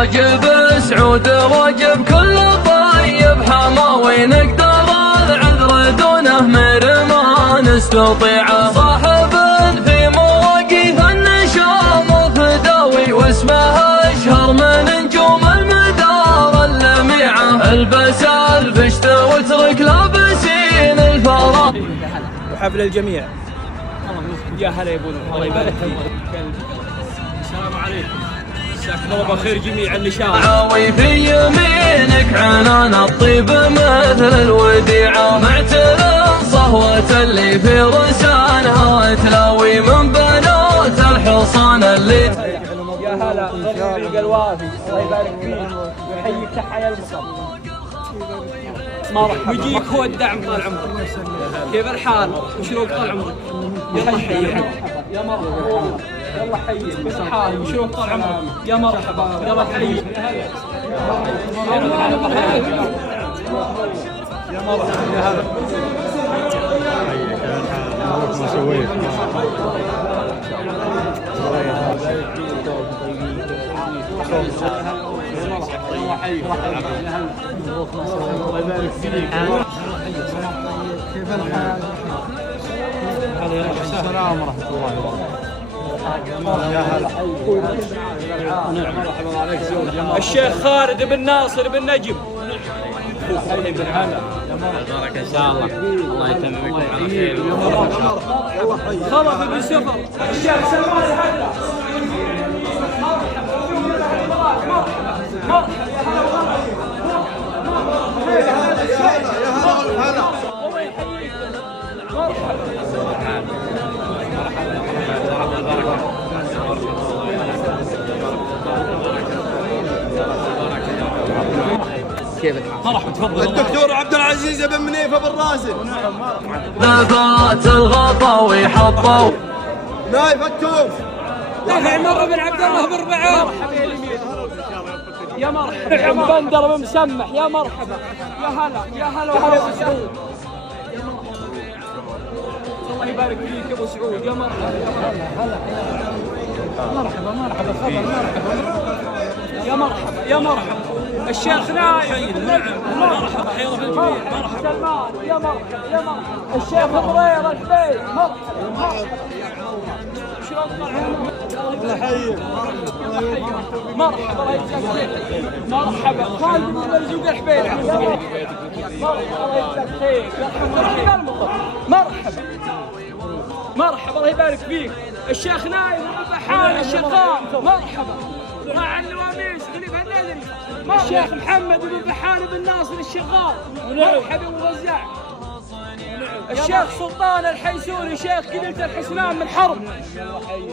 واجب سعود واجب كل طيب حماوي نقدر العذر دونه مر ما نستطيع صاحب في مواقيه النشام فداوي واسمه اشهر من نجوم المدار اللميعه البس البشت واترك لابسين الفراغ وحفل الجميع. يا هلا يا ابو نور الله يبارك فيك. السلام عليكم مساكم الله بالخير جميع النشاط. عاوي في يمينك عنان الطيب مثل الوديعه معتل صهوه اللي في رسانها تلاوي من بنات الحصان اللي يا هلا رفيق الوافي الله يبارك فيك ويحييك تحيا المصطفى. مرحبا ويجيك هو الدعم طال عمرك. كيف الحال وشلونك طال عمرك؟ يلا حيك يا مرحبا. يلا حيك كيف الحال وشلونك طال عمرك؟ يا مرحبا يلا حيك يا مرحبا يا هلا ما سويت الله يحييك الله يبارك فيك. كيف الحال؟ السلام ورحمة الله وبركاته. يا هلا. مرحبا عليك زوج الشيخ خالد بن ناصر بن نجم. بارك ان شاء الله. الله يتممكم على خير. خلف بن سفر الشيخ سلمان الهدى. كيف الحال؟ مرحبا تفضل. الدكتور عبد العزيز بن منيف بن راسل. نبات الغطاوي حطوا نايف التوف. نافع مر بن عبد الله بن ربعان. يا مرحبا بندر بن مسمح. يا مرحبا يا هلا يا هلا ابو سعود. الله يبارك فيك يا ابو سعود. يا مرحبا مرحبا تفضل مرحبا يا مرحبا يا مرحبا. الشيخ نايف مرحبا حيرة في الجميع. مرحبا سلمان يا مرحبا يا مرحبا. الشيخ ضرير الحبيب مرحبا شلون الله يحييك. مرحبا الله يجزاك خير. مرحبا خالد بن مرزوق الحبيب. مرحبا الله يجزاك خير. مرحبا مرحبا الله يبارك فيك. الشيخ نايف بن بحان الشقاق مرحبا. راعي النواميس خليفه النذري. الشيخ محمد بن بحان بن ناصر الشغال مرحبا وغزاع. الشيخ سلطان الحيسوني شيخ قبيلة الحسنان من حرب.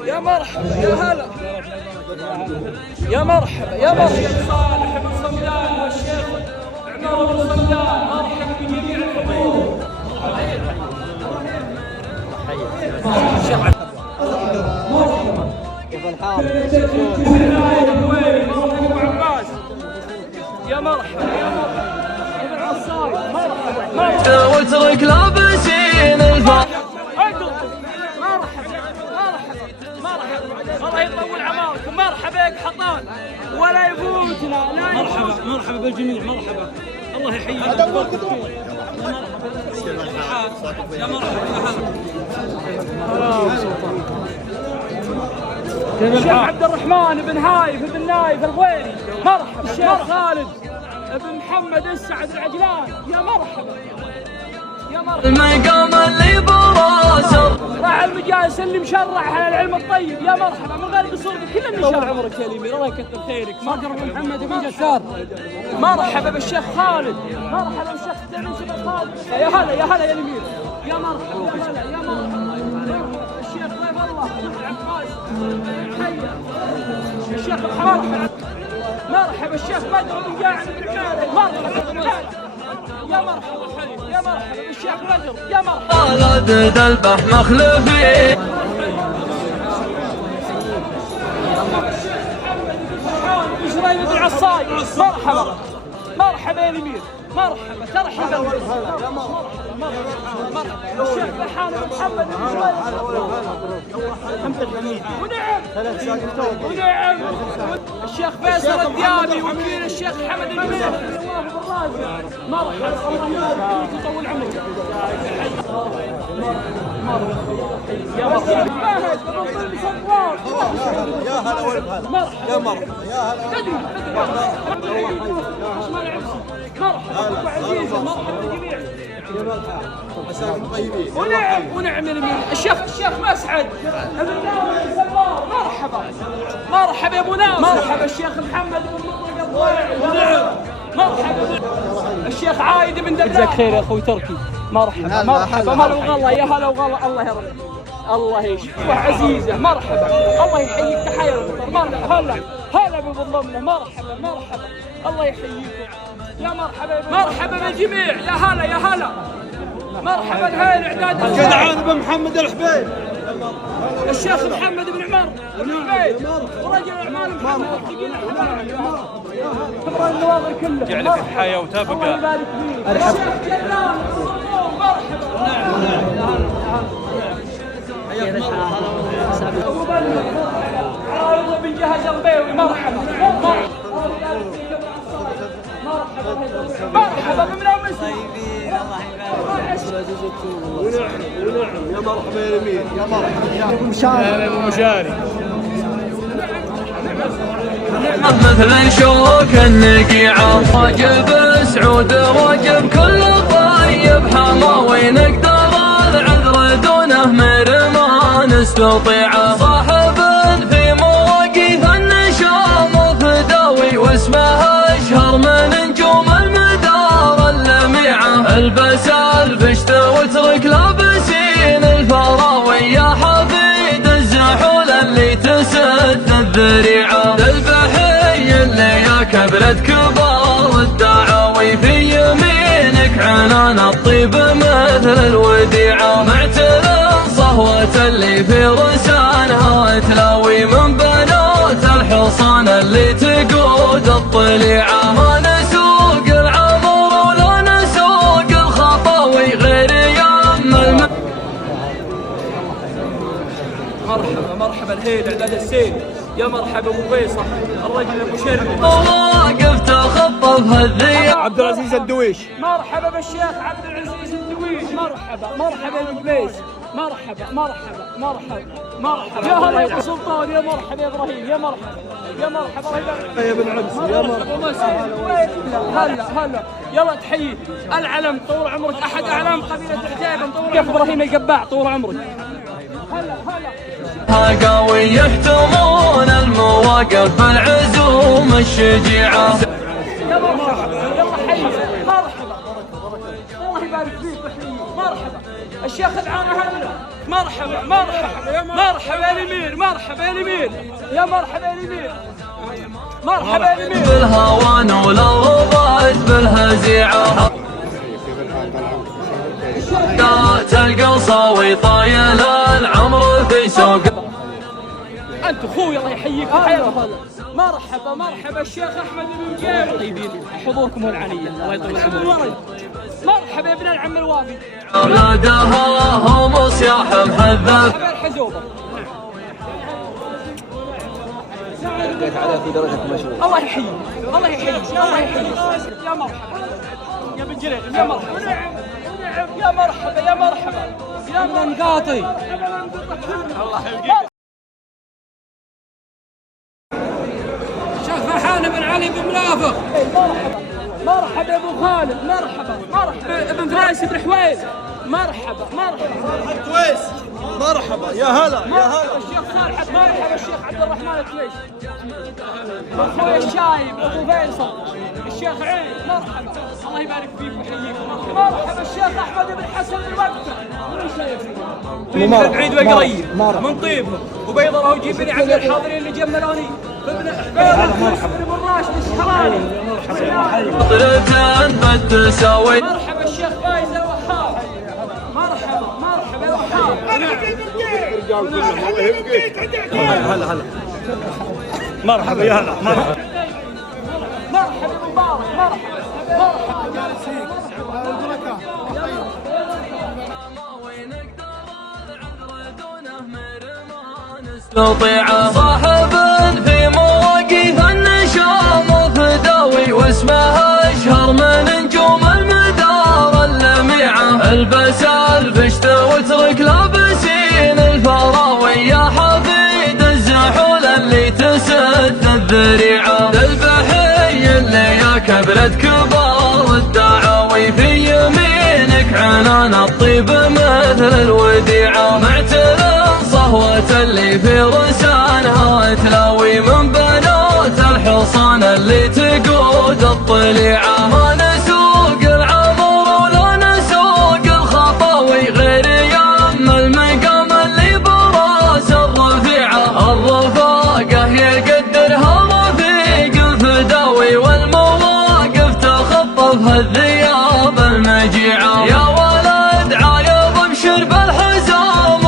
يا مرحبا يا هلا يا مرحبا يا مرحبا. صالح بن صمدان والشيخ عمر بن صمدان مرحبا بجميع الحضور. كيف الحال؟ يا مرحبا يا مرحبا ابن عصام مرحبا واترك لابسين الفراغ مرحبا الله يطول عمركم. مرحبا يا حطان ولا يفوتنا. مرحبا بالجميع. مرحبا الله يحييك. يا مرحبا يا هلا. الشيخ عبد الرحمن بن هايف بن نايف الغويري مرحبا. الشيخ خالد بن محمد السعد العجلان. يا مرحبا يا مرحبا. المقام اللي براسه راعي المجالس اللي مشرع على العلم الطيب. يا مرحبا من غير قصور كل النشاط. طول عمرك يا اليمين الله يكثر خيرك. مرحبا محمد بن جسار. مرحبا بالشيخ خالد. مرحبا بالشيخ بن خالد. يا هلا يا هلا يا اليمين. يا مرحبا يا هلا يا مرحبا. الشيخ ضيف الله عباس حيا. الشيخ محمد مرحبا. الشيخ بدر بن قاعد بن عمير مرحبا. يا مرحبا يا مرحبا بالشيخ بدر. يا مرحبا ولد ذبح مخلفي شريف بن عصاي مرحبا مرحبا يا اليمين. مرحبا ترحب. الشيخ فرحان بن محمد بن ونعم الشيخ فيصل الديابي وكيل الشيخ حمد الجميل مرحبا الله يبارك فيك ويطول عمرك يا هلا والهلا يا مرحبا يا هلا مرحبا عزيزه مرحبا بالجميع ونعم اليمين الشيخ مسعد مرحبا مرحبا يا ابو ناصر مرحبا الشيخ محمد بن مرحبا الشيخ عايد بن دبلان جزاك خير يا اخوي تركي مرحبا هلا وغلا يا هلا وغلا الله يرضى الله يشفيك عزيزه مرحبا الله يحييك تحيه مرحبا هلا بضمنا مرحبا الله يحييكم يا مرحبا بالجميع يا هلا مرحبا هاي الاعداد جدعان بن محمد الحبيب الشيخ محمد بن عمر الحبيب ورجل الاعمال محمد الثقيل كبر النواظر كله جعل في الحياه وتابقى الله يبارك فيك الشيخ جلال مرحبا عارض بن جهز البيوي مرحبا بمن ونعم يا مرحبا يا يمين يا مرحبا يا ابو مشاري مثل شوك النقيعة واجب سعود واجب كل طيب حماوي نقدر العذر دونه مر ما نستطيعه صاحب في مواقف النشام فداوي واسمه اشهر من نجوم المدار اللميعة البس البشت واترك لابسين الفراوي يا حفيد الزحول اللي تسد الذريعة البحي اللي يا كبرت كبار الدعاوي في يمينك عنان الطيب مثل الوديعة معتل صهوة اللي في رسانها تلاوي من بنات الحصان اللي تقود الطليعة ما نسوق العمر ولا نسوق الخطاوي غير يم مرحبا الهيل اعداد السيل يا مرحبا ابو فيصل الرجل ابو شرف مواقف تخطف هالذية عبد العزيز الدويش مرحبا بالشيخ عبد العزيز الدويش مرحبا بالفيس مرحبا يا هلا سلطان يا مرحبا يا ابراهيم يا مرحبا يا ابن عبس يا مرحبا هلا يلا تحيي العلم طول عمرك احد اعلام قبيله عتيبه طول عمرك ابراهيم القباع طول عمرك هلا قوي يحتمون المواقف بالعزوم الشجيعة يا مرحبا يلا حي مرحبا الله يبارك فيك ويحييك مرحبا الشيخ العانة هلا مرحبا اليمين يا مرحبا اليمين بالهوان والرباط بالهزيعة تلقى الصاوي طايل العمر في سوق انت اخوي الله يحييك مرحبا الشيخ احمد بن جابر طيبين حضوركم العنيه الله يطول عمرك مرحبا يا ابن العم الوافي اولادها هم صياح محذب مرحبا الحزوبه الله يحييك يا مرحبا يا بن جرير يا مرحبا يا مرحبا يا منقاطي الله يحييك شيخ فرحان بن علي بن منافق مرحبا يا ابو خالد مرحبا ابن فايس بن حويل مرحبا تويس مرحبا يا هلا الشيخ صالح مرحبا الشيخ عبد الرحمن التويس اخوي الشايب ابو فيصل الشيخ عين مرحبا الله يبارك فيك ويحييك مرحبا الشيخ احمد بن حسن الوقفه من بعيد وقريب من طيبهم وبيضره وجيبني عند الحاضرين اللي جملوني مرحبا بن راشد الشهراني طلعت بتساوي مرحبا الشيخ فايز الوهاب مرحبا يا وهاب هلا مرحبا يا هلا مرحبا مبارك مرحبا تطيعه صاحب في مواقف النشام فداوي واسمه اشهر من نجوم المدار اللميعه البس البشت واترك لابسين الفراوي يا حفيد الزحول اللي تسد الذريعه البحي اللي يا كبرت كبار الدعاوي في يمينك عنان الطيب مثل الوديعه معتل صهوة اللي في رسانها تلاوي من بنات الحصان اللي تقود الطليعة ما نسوق العمر ولا نسوق الخطاوي غير يم المقام اللي براس الرفيعة الرفاقة يقدرها رفيق الفداوي والمواقف تخطفها الذياب المجيعة يا ولد عايض ابشر بالحزام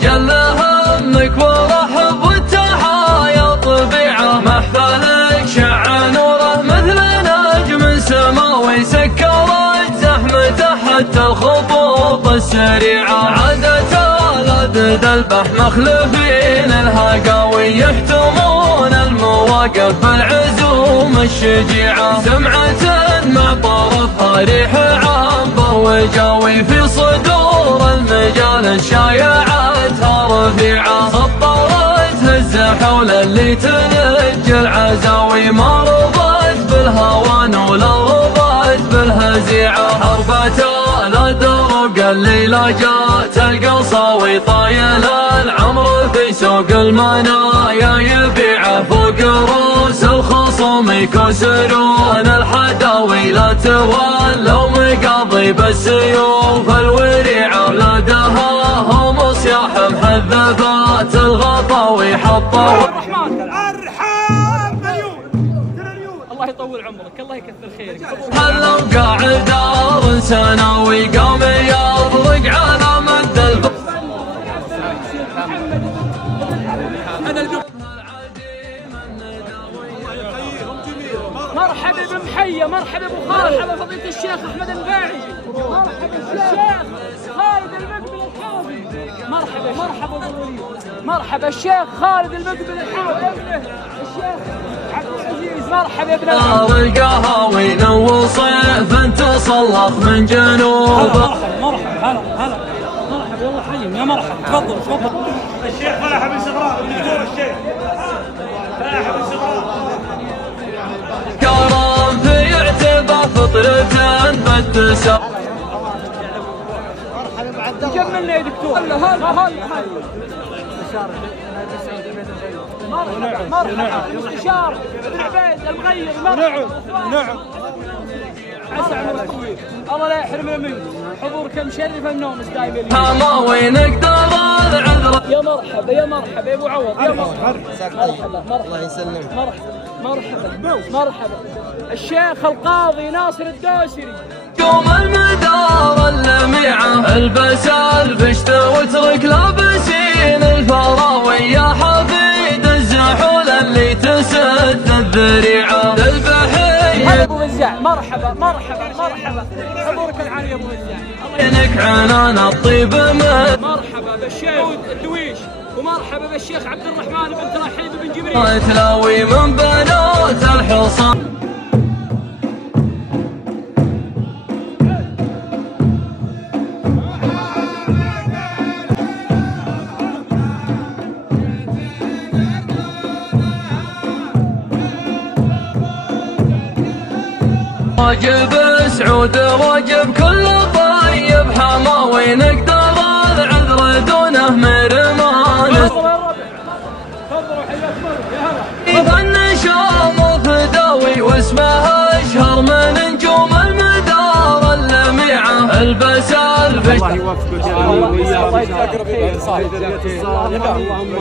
جل همك ورحب والتحايا طبيعة محفلك شع نوره مثل نجم سماوي سكرت زحمته حتى الخطوط السريعة عادة لدد البح مخلفين الهقاوي يحتمون المواقف بالعزوم الشجيعة سمعة مع طرفها ريح عنبر وجاوي في صدور المجال الشايعاتها رفيعة سطرتها الزحول اللي تلج العزاوي ما رضت بالهوان ولا رضت بالهزيعة حربة الدرب الليلة جات القصاوي طايل العمر في سوق المنايا يبيعه فوق رؤوس الخصوم يكسرون الحداوي لا تولوا مقاضي بالسيوف الوريعة ولادها هم صياح محذبات الغطاوي حطوا ارحم الله يطول عمرك الله يكثر خيرك هلو قاعد دار سناوي قام يضرق على مد البر مرحبا بمحية مرحبا ابو خالد مرحبا فضيلة الشيخ احمد الباعي مرحبا الشيخ خالد المقبل الحاضي مرحبا مرحبا الشيخ خالد المقبل الحاضي ابنه الشيخ عبد العزيز مرحبا ابن القهاوي نو صيف تصلخ من جنوب مرحبا يلا حيهم يا مرحبا تفضل الشيخ فلاح بن سغراء الدكتور الشيخ فلاح بن سغراء كرم في اعتبار فطرة بالتسع كملنا يا دكتور هلا مرحبا مستشار ابن عبيد المغير نعم عسى عمرك طويل الله لا يحرمنا منك حضورك مشرف النومس دايما حماوي نقدر العذر يا مرحبا يا ابو عوض يا مرحبا الله يسلمك مرحبا الشيخ القاضي ناصر الدوسري قوم المدار اللميعة البس البشت واترك لابسين الفراوي يا حفيد الزحول اللي تسد الذريعة البحي ابو وزاع مرحبا حضورك العالي يا ابو وزاع انك عنان الطيب مرحبا بالشيخ الدويش ومرحبا بالشيخ عبد الرحمن بن رحيب بن جبريل تلاوي من بنات الحصان واجب سعود واجب كل طيب حماوي نقدر العذر دونه مرمان إذا النشام فداوي واسمه اشهر من نجوم المدار اللميعة البس البشت الله يوفقك يا الله يجزاك خير اللهم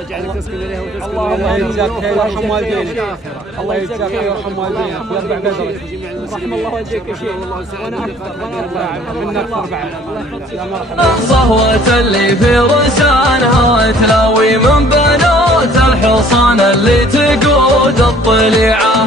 يجعلك تسكن اليه وتسكن الله يجزاك خير ويرحم والديك الله يجزاك خير ويرحم والديك ويرفع قدرك رحم الله والديك يا شيخ وانا يا مرحبا صهوة اللي في رسانها تلاوي من بنات الحصان اللي تقود الطليعة